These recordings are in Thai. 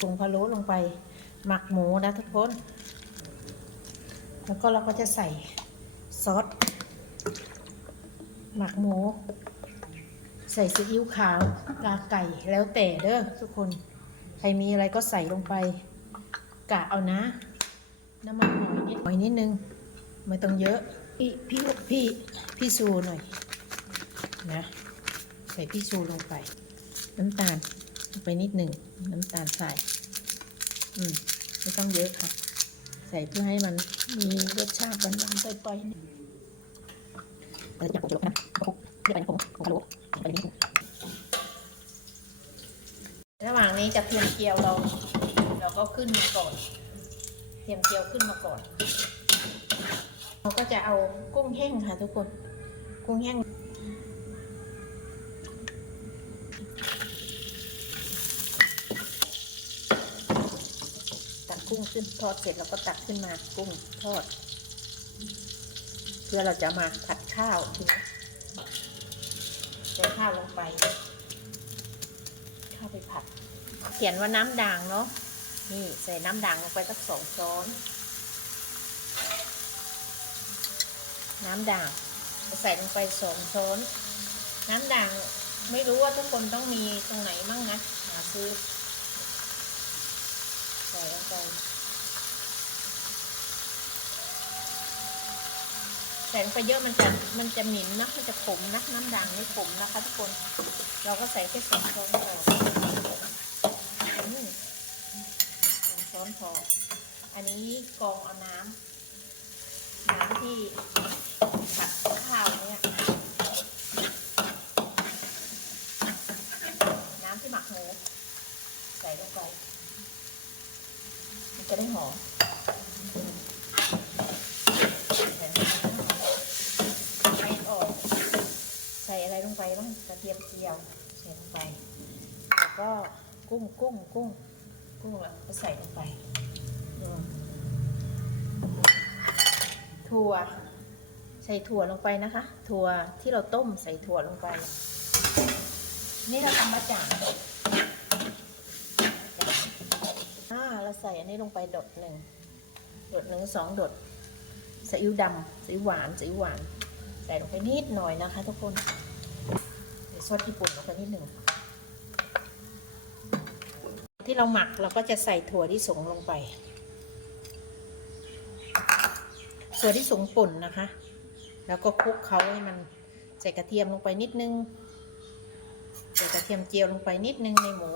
ผงพะโล้ลงไป หมักหมูนะทุกคน แล้วก็เราก็จะใส่ซอสหมักหมู ใส่ซีอิ๊วขาวกาไก่แล้วแต่เด้อทุกคน ใครมีอะไรก็ใส่ลงไป กะเอานะ น้ำมันหอยนิดหอยนิดนึงไม่ต้องเยอะ พี่พี่พี่พี่ซูหน่อยนะใส่พี่ซูลงไป น้ำตาลลงไปนิดหนึ่งน้ำตาลใส่ อืมไม่ต้องเยอะค่ะ ใส่เพื่อให้มันมีรสชาติหวานๆต่อยๆนิดเราจะผงชูรสนะผงเรียกอะไรผงผงกะโหลกไปนิดนึงระหว่างนี้จะเทียมเจียวเรา เราก็ขึ้นมาก่อนเทียมเจียวขึ้นมาก่อน เราก็จะเอากุ้งแห้งค่ะทุกคน กุ้งแห้ง ตักกุ้ง ขึ้นทอดเสร็จแล้วก็ตักขึ้นมากุ้งทอด เพื่อเราจะมาผัดข้าวทีนี้ใส่ข้าวลงไปข้าวไปผัด เขียนว่าน้ำด่างเนาะนี่ใส่น้ำด่างลงไปสักสองช้อน น้ำด่างใส่ลงไปสองช้อน น้ำด่างไม่รู้ว่าทุกคนต้องมีตรงไหนมั่งนะหาซื้อใส่ลงไป ใส่ลงไปเยอะมันจะมันจะหมิ่นนะมันจะขมนะน้ำด่างไม่ขมนะคะทุกคน เราก็ใส่แค่สองช้อนพอสองช้อนพอ อันนี้กองเอาน้ำน้ำที่ผัดข้าวเนี่ยน้ำที่หมักหมูใส่ลงไปมันจะได้หอมใส่ออก ใส่อะไรลงไปบ้างกระเทียมเจียวใส่ลงไป แล้วก็กุ้งกุ้งกุ้งกุ้งแล้วก็ใส่ลงไปถั่ว ใส่ถั่วลงไปนะคะ ถั่วที่เราต้มใส่ถั่วลงไป นี่เราทำมาจากอ่าเราใส่อันนี้ลงไปดดหนึ่งดดหนึ่งสองดดซีอิ๊วดำซีอิ๊วหวานซีอิ๊วหวาน ส่ลงไปนิดหน่อยนะคะ ทุกคนเดี๋ยวซอสญี่ปุ่นลงไปนิดหนึ่งที่เราหมักเราก็จะใส่ถั่วที่สงลงไปถั่วที่สงป่นนะคะ แล้วก็คลุกเขาให้มันใส่กระเทียมลงไปนิดนึงใส่กระเทียมเจียวลงไปนิดนึงในหมู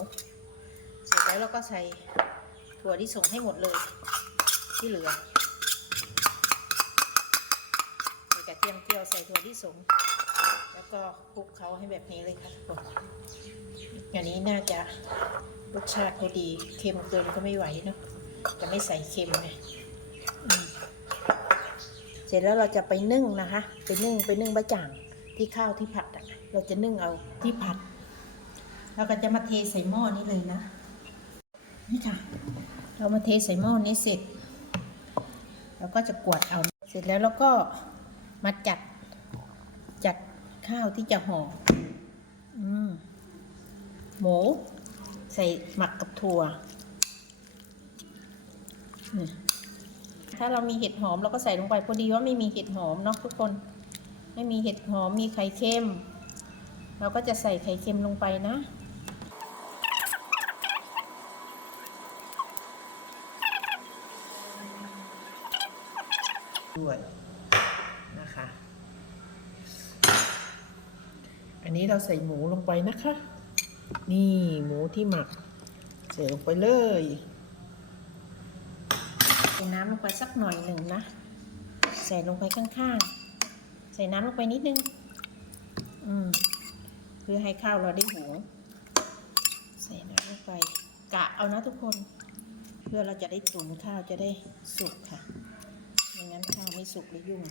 เสร็จแล้วเราก็ใส่ถั่วที่ส่งให้หมดเลยที่เหลือ ทียมเจียวใส่ถั่วที่สงแล้วก็คลุกเขาให้แบบนี้เลยค่ะทุกคนอย่างนี้น่าจะรสชาติเขาดีเค็มเกินก็ไม่ไหวเนาะจะไม่ใส่เค็มไงเสร็จแล้วเราจะไปนึ่งนะคะ ไปนึ่งไปนึ่งบะจ่างที่ข้าวที่ผัดอะ เราจะนึ่งเอาที่ผัด เราก็จะมาเทใส่หม้อนี้เลยนะนี่ค่ะ เรามาเทใส่หม้อนี้เสร็จเราก็จะกวดเอา เสร็จแล้วเราก็ มาจัด จัดข้าวที่จะห่ออืมหมู ใส่หมักกับถั่ว ถ้าเรามีเห็ดหอมเราก็ใส่ลงไปพอดีว่าไม่มีเห็ดหอมเนาะทุกคน ไม่มีเห็ดหอมมีไข่เค็ม เราก็จะใส่ไข่เค็มลงไปนะด้วยนะคะ อั นนี้เราใส่หมูลงไปนะคะ นี่หมูที่หมักใส่ลงไปเลยใส่น้ำลงไปสักหน่อยหนึ่งนะ ใส่ลงไปข้างๆ ใส่น้ำลงไปนิดนึง อืม เพื่อให้ข้าวเราได้หุงใส่น้ำลงไป กะเอานะทุกคน เพื่อเราจะได้ตุ๋นข้าวจะได้สุกค่ะ ไม่งั้นข้าวไม่สุกเลยยุ่ง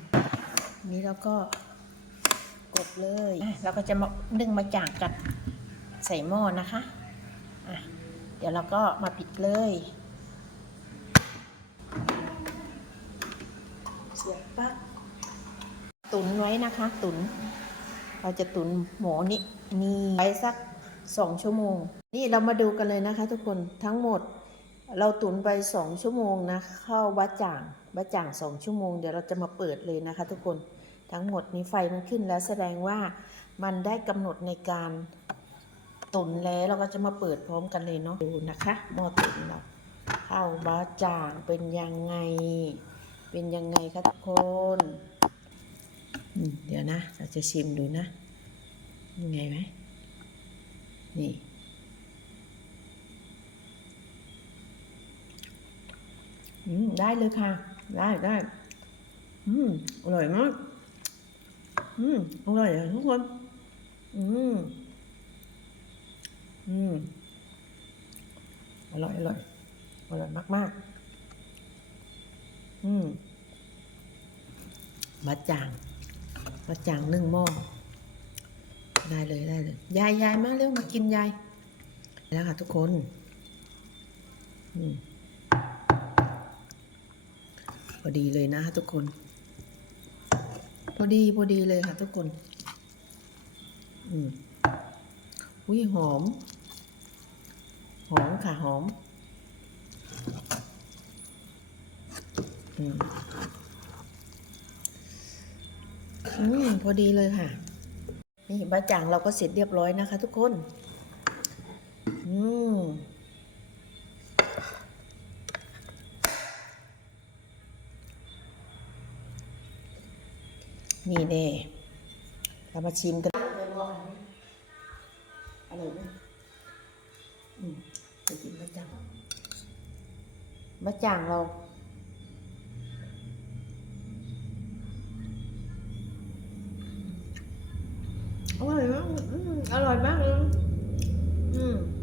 นี้เราก็ ดเลยเราก็จะมานึ่งมาจางกันใส่หม้อนะคะะเดี๋ยวเราก็มาปิดเลย เสียบปั๊บตุนไว้นะคะ ตุน เราจะตุนหมูนี่นี่ไว้สักสองชั่วโมง นี่เรามาดูกันเลยนะคะ ทุกคนทั้งหมดเราตุนไปสองชั่วโมงนะ เข้าบะจ่างบะจ่างสองชั่วโมง เดี๋ยวเราจะมาเปิดเลยนะคะ ทุกคน ทั้งหมดนี้ไฟมันขึ้นแล้วแสดงว่ามันได้กำหนดในการตุนแล้วเราก็จะมาเปิดพร้อมกันเลยเนาะดูนะคะหม้อตุนเราเข้าบะจ่างเป็นยังไง เป็นยังไงคะทุกคนเดี๋ยวนะ เราจะชิมดูนะยังไงไหมนี่ ได้เลยค่ะ ได้ได้ อืม อร่อยมาก อืมอร่อยอะทุกคน อืม อืม อร่อย อร่อย อร่อยมากมากอืมบะจ่างบะจ่างนึ่งหม้อ ได้เลยได้เลย ยายยายมาเร็วมากินยาย แล้วค่ะทุกคน อืมพอดีเลยนะทุกคน พอดีพอดีเลยค่ะทุกคน อืมอุ้ยหอม หอมค่ะหอม อืมอืมพอดีเลยค่ะ นี่บะจ่างเราก็เสร็จเรียบร้อยนะคะ ทุกคน อืม นี่เน่เรามาชิมกันอร่อยไหมอืมไปกินมะจ่างมะจ่างเราอร่อยมากอืมอร่อยมากเลยอืมอืม